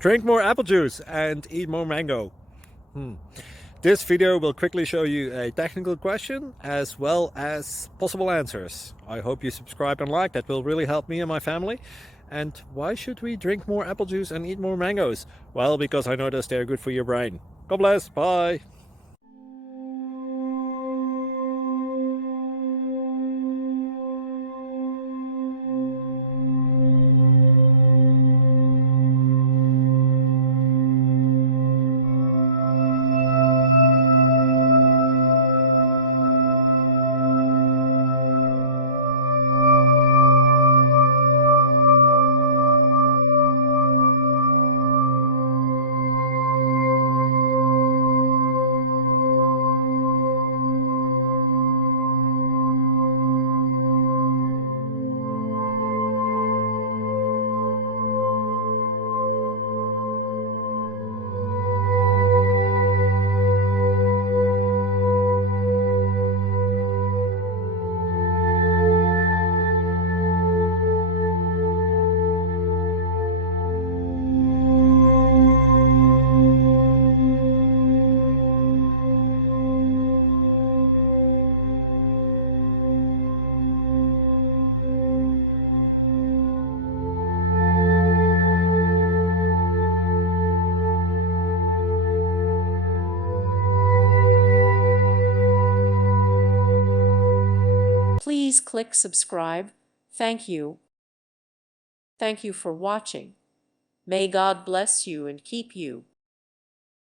Drink more apple juice and eat more mango. This video will quickly show you a technical question as well as possible answers. I hope you subscribe and like, that will really help me and my family. And why should we drink more apple juice and eat more mangoes? Well, because I noticed they're good for your brain. God bless, bye! Please click subscribe. Thank you. Thank you for watching. May God bless you and keep you.